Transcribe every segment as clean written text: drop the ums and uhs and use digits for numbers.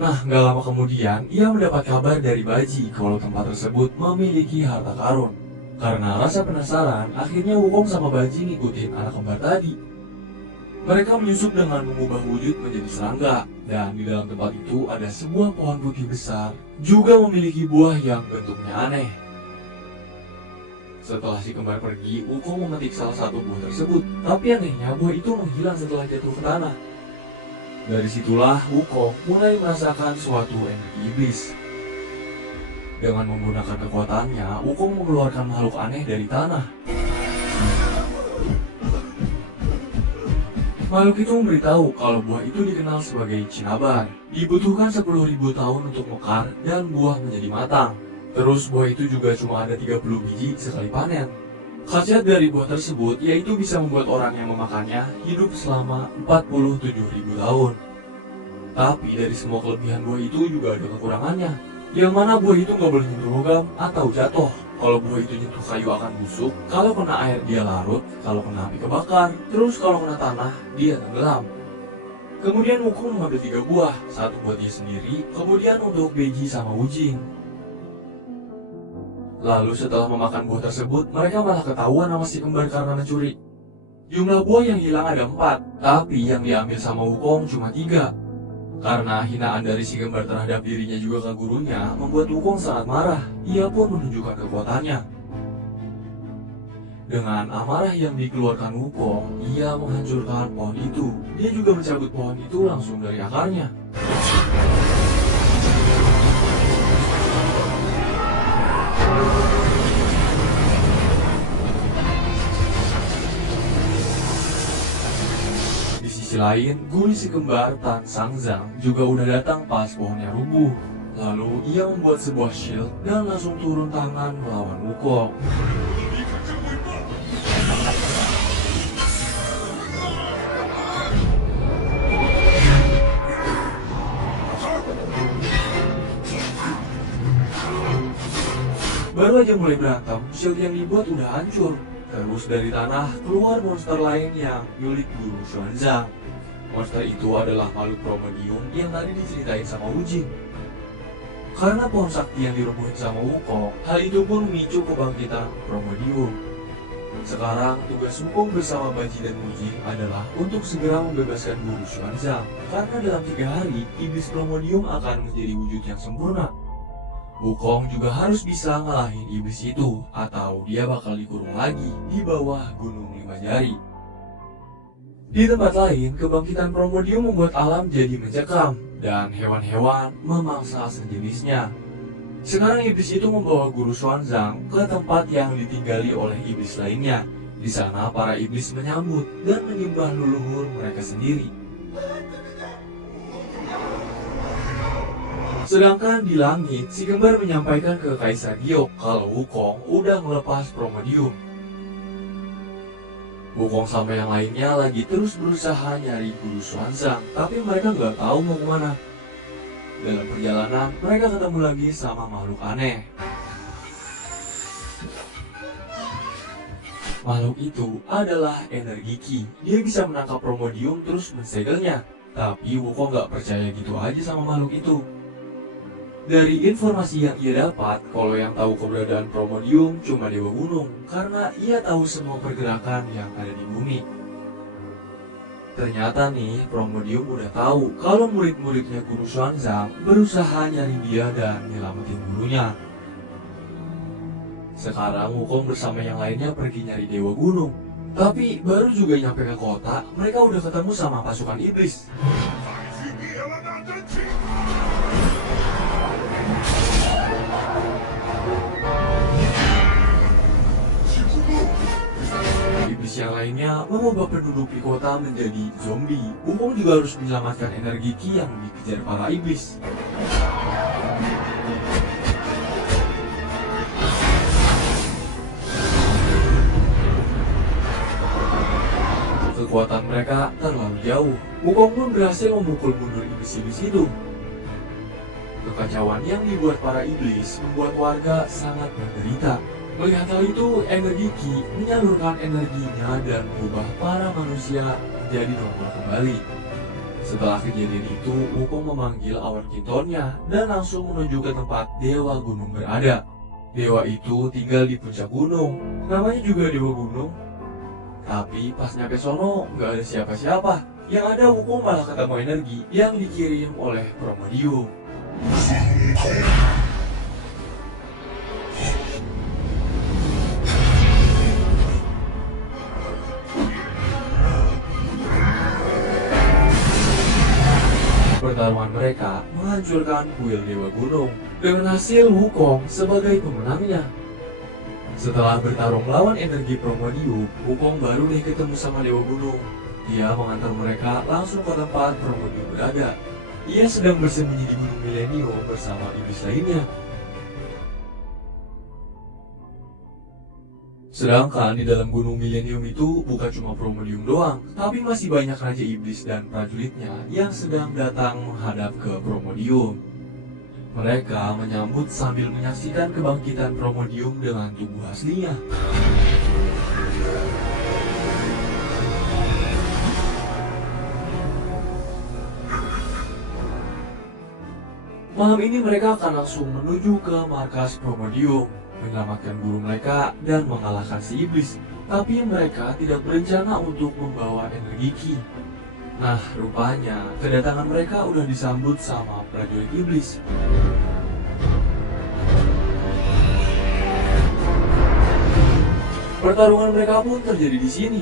Nah, gak lama kemudian, ia mendapat kabar dari Baji kalau tempat tersebut memiliki harta karun. Karena rasa penasaran, akhirnya Wukong sama Baji ngikutin anak kembar tadi. Mereka menyusup dengan mengubah wujud menjadi serangga, dan di dalam tempat itu ada sebuah pohon putih besar, juga memiliki buah yang bentuknya aneh. Setelah si kembar pergi, Wukong memetik salah satu buah tersebut, tapi anehnya buah itu menghilang setelah jatuh ke tanah. Dari situlah Wukong mulai merasakan suatu energi iblis. Dengan menggunakan kekuatannya, Wukong mengeluarkan makhluk aneh dari tanah. Makhluk itu memberitahu kalau buah itu dikenal sebagai Cinnabar. Dibutuhkan 10.000 tahun untuk mekar dan buah menjadi matang. Terus buah itu juga cuma ada 30 biji sekali panen. Khasiat dari buah tersebut yaitu bisa membuat orang yang memakannya hidup selama 47.000 tahun. Tapi dari semua kelebihan buah itu juga ada kekurangannya. Yang mana buah itu nggak boleh nyentuh logam atau jatuh. Kalau buah itu nyentuh kayu akan busuk, kalau kena air dia larut, kalau kena api kebakar, terus kalau kena tanah dia tenggelam. Kemudian Wukong mengambil 3 buah, satu buat dia sendiri, kemudian untuk Beiji sama Wujing. Lalu setelah memakan buah tersebut, mereka malah ketahuan sama si kembar karena mencuri. Jumlah buah yang hilang ada 4, tapi yang diambil sama Wukong cuma 3. Karena hinaan dari si kembar terhadap dirinya juga ke gurunya membuat Wukong sangat marah. Ia pun menunjukkan kekuatannya. Dengan amarah yang dikeluarkan Wukong, ia menghancurkan pohon itu. Dia juga mencabut pohon itu langsung dari akarnya. Di sisi lain, guru si kembar Tan Sangzang juga udah datang pas pohonnya rubuh. Lalu ia membuat sebuah shield dan langsung turun tangan melawan Wukong. Baru aja mulai berantem, shield yang dibuat udah hancur. Terus dari tanah keluar monster lain yang nyulik guru Xuanzang. Monster itu adalah makhluk Promedium yang tadi diceritain sama Wujing. Karena pohon sakti yang direbutin sama Wukong, hal itu pun memicu kebangkitan Promedium. Sekarang tugas Wukong bersama Baji dan Wujing adalah untuk segera membebaskan guru Xuanzang. Karena dalam 3 hari, iblis Promedium akan menjadi wujud yang sempurna. Wukong juga harus bisa ngalahin iblis itu, atau dia bakal dikurung lagi di bawah gunung 5 jari. Di tempat lain, kebangkitan Promedium membuat alam jadi mencekam, dan hewan-hewan memangsa sejenisnya. Sekarang iblis itu membawa guru Xuanzang ke tempat yang ditinggali oleh iblis lainnya. Di sana para iblis menyambut dan menyembah leluhur mereka sendiri. Sedangkan di langit, si kembar menyampaikan ke Kaisar Giok kalau Wukong udah melepas Promedium. Wukong sama yang lainnya lagi terus berusaha nyari guru Xuanzang, tapi mereka nggak tahu mau kemana. Dalam perjalanan, mereka ketemu lagi sama makhluk aneh. Makhluk itu adalah energi Qi. Dia bisa menangkap Promedium terus mensegelnya. Tapi Wukong nggak percaya gitu aja sama makhluk itu. Dari informasi yang ia dapat, kalau yang tahu keberadaan Promedium cuma Dewa Gunung, karena ia tahu semua pergerakan yang ada di bumi. Ternyata nih, Promedium udah tahu kalau murid-muridnya Guru Xuanzang berusaha nyari dia dan nyelamatin gurunya. Sekarang Wukong bersama yang lainnya pergi nyari Dewa Gunung. Tapi baru juga nyampe ke kota, mereka udah ketemu sama pasukan iblis. Iblis yang lainnya mengubah penduduk di kota menjadi zombie. Wukong juga harus menyelamatkan energi Qi yang dikejar para iblis. Kekuatan mereka terlalu jauh. Wukong pun berhasil memukul mundur iblis-iblis itu. Kekacauan yang dibuat para iblis membuat warga sangat menderita. Melihat hal itu, energi Qi menyalurkan energinya dan mengubah para manusia menjadi normal kembali. Setelah kejadian itu, Wukong memanggil Awan Kintonnya dan langsung menuju ke tempat Dewa Gunung berada. Dewa itu tinggal di puncak gunung, namanya juga Dewa Gunung. Tapi pas nyampe sono, nggak ada siapa-siapa. Yang ada Wukong malah ketemu energi yang dikirim oleh Promedium. Pertarungan mereka menghancurkan kuil Dewa Gunung dengan hasil Wukong sebagai pemenangnya. Setelah bertarung melawan energi Promedium, Wukong baru deh ketemu sama Dewa Gunung. Dia mengantar mereka langsung ke tempat Promedium berada. Ia sedang bersembunyi di Gunung Millennium bersama iblis lainnya. Sedangkan di dalam Gunung Millennium itu bukan cuma Promedium doang, tapi masih banyak Raja Iblis dan prajuritnya yang sedang datang menghadap ke Promedium. Mereka menyambut sambil menyaksikan kebangkitan Promedium dengan tubuh aslinya. Malam ini mereka akan langsung menuju ke markas Promedium, menyelamatkan guru mereka dan mengalahkan si iblis. Tapi mereka tidak berencana untuk membawa energi Ki. Nah, rupanya kedatangan mereka udah disambut sama prajurit iblis. Pertarungan mereka pun terjadi di sini.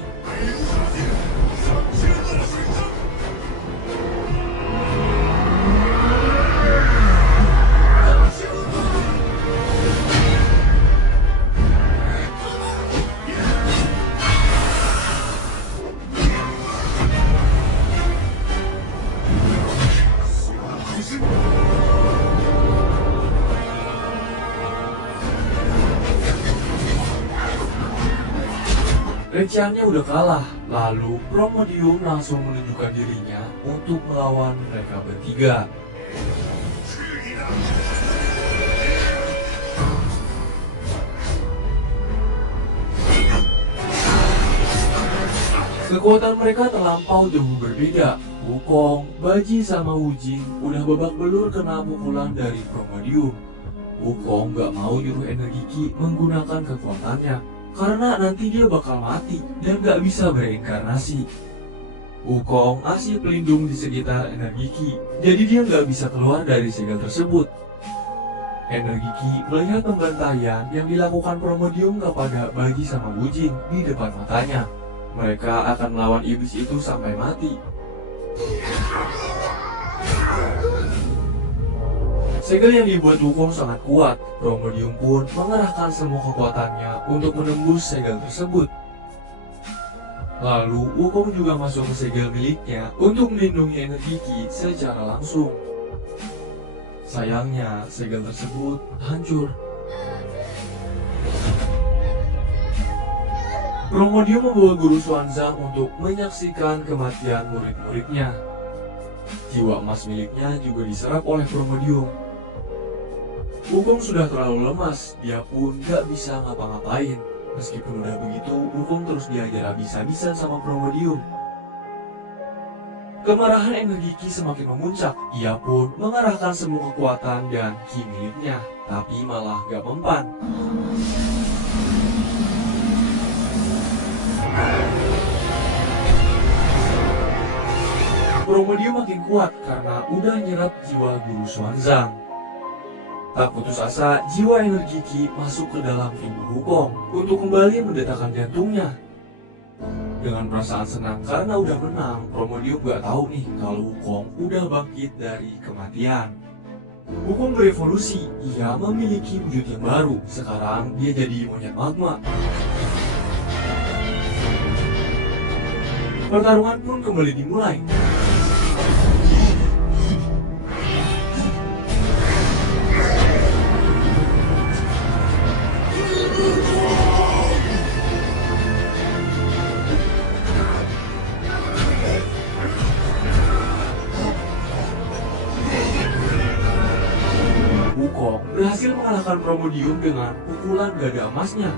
Rencananya udah kalah, lalu Promedium langsung menunjukkan dirinya untuk melawan mereka bertiga. Kekuatan mereka terlampau jauh berbeda. Wukong, Baji sama Wujing udah babak belur kena pukulan dari Promedium. Wukong gak mau nyuruh energi Ki menggunakan kekuatannya, karena nanti dia bakal mati dan gak bisa bereinkarnasi. Wukong masih pelindung di sekitar energi Ki, jadi dia gak bisa keluar dari segel tersebut. Energi Ki melihat pembantaian yang dilakukan Promedium kepada Baji sama Wujing di depan matanya. Mereka akan melawan iblis itu sampai mati. Segel yang dibuat Wukong sangat kuat. Promedium pun mengerahkan semua kekuatannya untuk menembus segel tersebut. Lalu Wukong juga masuk ke segel miliknya untuk melindungi energi Ki secara langsung. Sayangnya segel tersebut hancur. Promedium membawa Guru Xuanzang untuk menyaksikan kematian murid-muridnya. Jiwa emas miliknya juga diserap oleh Promedium. Wukong sudah terlalu lemas, dia pun gak bisa ngapa-ngapain. Meskipun udah begitu, Wukong terus diajar habis-habisan sama Promedium. Kemarahan energi Ki semakin memuncak, ia pun mengarahkan semua kekuatan dan Ki miliknya, tapi malah gak mempan. Promedium makin kuat karena udah nyerap jiwa Guru Xuanzang. Tak putus asa, jiwa energi Ki masuk ke dalam tubuh Wukong untuk kembali mendetakkan jantungnya. Dengan perasaan senang karena udah menang, Promedium gak tahu nih kalau Wukong udah bangkit dari kematian. Wukong berevolusi, ia memiliki wujud yang baru. Sekarang dia jadi monyet magma. Pertarungan pun kembali dimulai. Wukong berhasil mengalahkan Promedium dengan pukulan gada emasnya.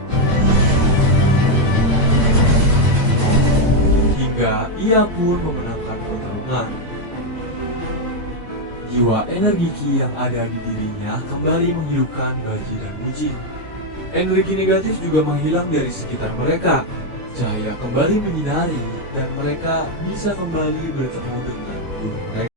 Hingga ia pun memenangkan pertarungan. Jiwa energi Ki yang ada di dirinya kembali menghidupkan Baji dan Muji. Energi negatif juga menghilang dari sekitar mereka. Cahaya kembali menyinari dan mereka bisa kembali bertemu dengan guru mereka.